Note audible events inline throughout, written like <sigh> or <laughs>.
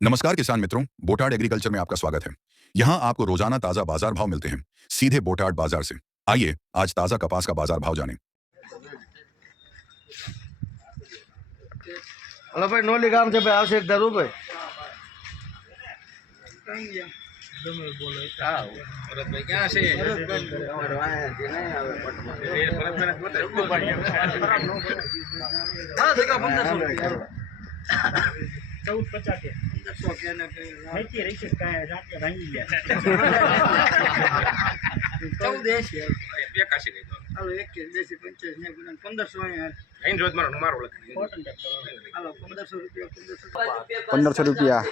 नमस्कार किसान मित्रों बोटाड एग्रीकल्चर में आपका स्वागत है यहाँ आपको रोज़ाना ताज़ा बाज़ार भाव मिलते हैं सीधे बोटाड बाज़ार से आइए आज ताज़ा कपास का बाज़ार भाव जानें। हेलो भाई नो लिगाम से भाव से ચૌદ પચાસ માહિતી રહી છે કાંઈ રાતે ભાંગી ગયા. <laughs> ચૌદ એસી હાલો એક દેશી પંચાયત ને ગુણ પંદરસો અહીંયા. કોટન મારો હાલો પંદરસો રૂપિયા પંદરસો પંદરસો રૂપિયા.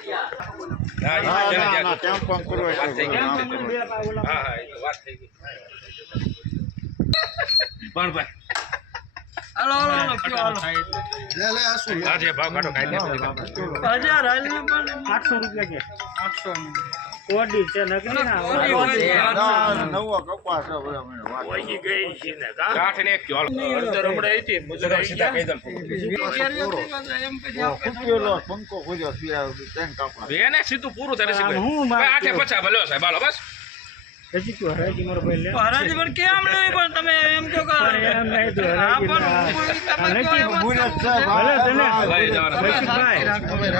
હાલો હાલો હાલો હાલો. હજાર હાલ ને પણ રૂપિયા છે. કોડી છે કોડી નવો છે મને. એમ પછી આપણે સીધું પૂરું થાય આમ હું આઠે પચાસ ભલે સાહેબ હાલો બસ. હજી તું હરાજી મારો ભાઈ લે. હરાજી પણ કેમ પણ તમે એમ કહો કે એમ નહીં તો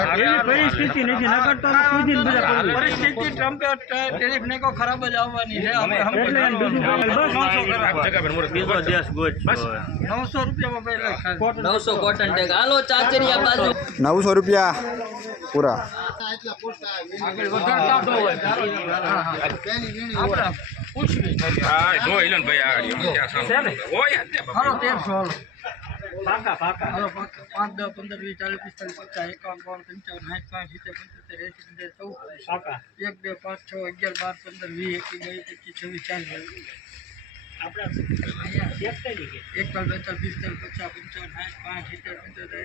હરાજી પરિસ્થિતિ નથી નકર તો અમે બધા પરિસ્થિતિ ટ્રમ્પે ટેરિફ ને કો ખરાબ જ આવવાની છે. આપણે હમ બસ દેશ ગોચ રૂપિયામાં કોટન ટેક. હાલો ચાચરિયા બાજુ. નવસો રૂપિયા પૂરા. આગળ વધારતા તો હોય. હા, હા. આપણે પૂછવી હા જોઈ લો ભાઈ આ એમ ક્યાં સામે. હોય જ ને બાપા. હાલો તેરસો હાલો. પાકા પાકા. હાલો પાંચ પાંચ, દસ પંદર વીસ ચાલીસ પિસ્તાલીસ પચાસ એકાવન બાવન પંચાવન સાઠ પાંચ સિત્તેર પંચોતેર એસી પંચાસ ચૌદ. પાકા. એક બે પાંચ છ અગિયાર બાર પંદર વીસ એકવીસ બાવીસ પચીસ છવ્વીસ ચાલીસ આપણા એક ચાલ બે ચાલ વીસ ચાલ પચાસ પંચાવન સાઠ પાંચ સિત્તેર પંચોતેર